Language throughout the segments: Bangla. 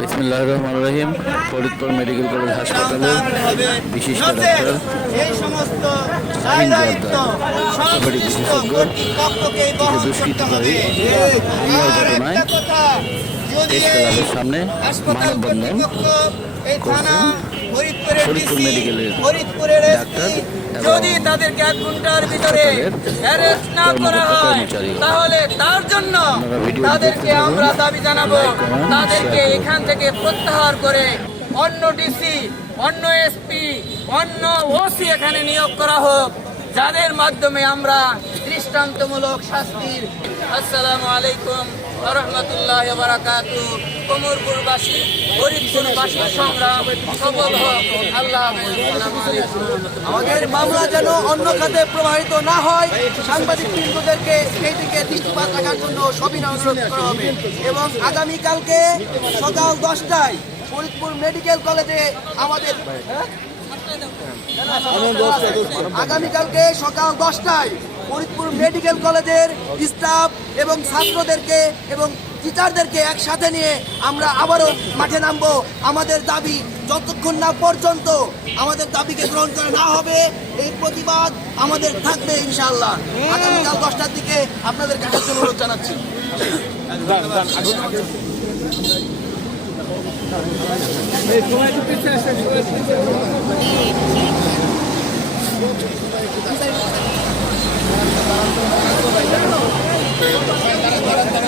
বিসমিল্লাহ রহমান রহিম ফরিদপুর মেডিকেল কলেজ হাসপাতালে বিশিষ্ট ডাক্তার অর্থোপেডিক বিশেষজ্ঞ, করতে দুষ্কৃতকারী। হামলার ঘটনায় এই ক্লাবের সামনে মানববন্ধন কর্তৃপক্ষ, ফরিদপুর মেডিকেলের ডাক্তার যদি তাদেরকে এক ঘণ্টার ভিতরে অ্যারেস্ট না করা হয় তাহলে তার জন্য তাদেরকে আমরা দাবি জানাব তাদেরকে এখান থেকে প্রত্যাহার করে অন্য ডিসি অন্য এসপি অন্য ওসি এখানে নিয়োগ করা হোক যাদের মাধ্যমে আমরা দৃষ্টান্তমূলক শাস্তির আসসালামু আলাইকুম রহমতুল্লাহ বারাকাতু কোমরপুরবাসী ফরিদপুরবাসীর সংগ্রাম সফল হোক। আল্লাহ। আমাদের মামলা যেন অন্য খাতে প্রবাহিত না হয় সাংবাদিক বৃন্দদেরকে সেই দিকে দৃষ্টিপাত রাখার জন্য সবিনয় অনুরোধ করা হবে। এবং আগামীকালকে সকাল দশটায় ফরিদপুর মেডিকেল কলেজে আমাদের হ্যাঁ? আগামীকালকে সকাল দশটায় ফরিদপুর মেডিকেল কলেজের স্টাফ এবং ছাত্রদেরকে এবং টিচারদেরকে একসাথে নিয়ে আমরা আবারও মাঠে নামবো। আমাদের দাবি যতক্ষণ না পর্যন্ত আমাদের দাবিকে গ্রহণ করা না হবে, এই প্রতিবাদ আমাদের থাকবে ইনশাআল্লাহ। আগামীকাল দশটার দিকে আপনাদের কাছে অনুরোধ জানাচ্ছি। হামলা কেন বিচার চাই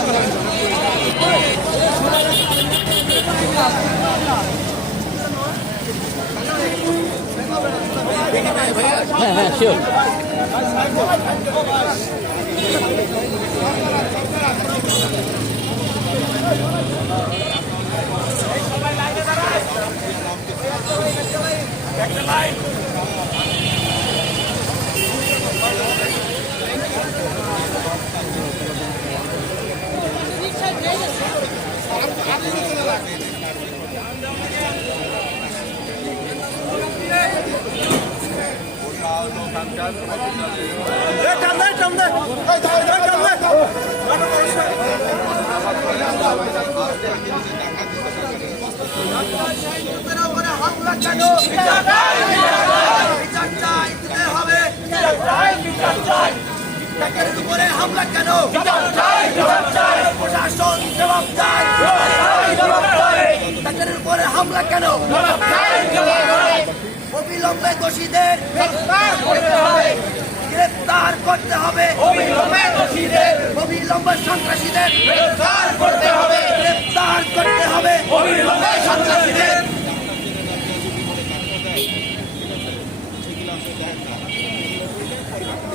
দিতে হবে ডাক্তারের উপরে হামলা কেন প্রশাসন জবাব চাই উপরে হামলা কেন দোষীদের গ্রেফতার করতে হবে। অবিলম্বে সন্ত্রাসীদের গ্রেফতার করতে হবে। গ্রেফতার করতে হবে। অবিলম্বে সন্ত্রাসীদের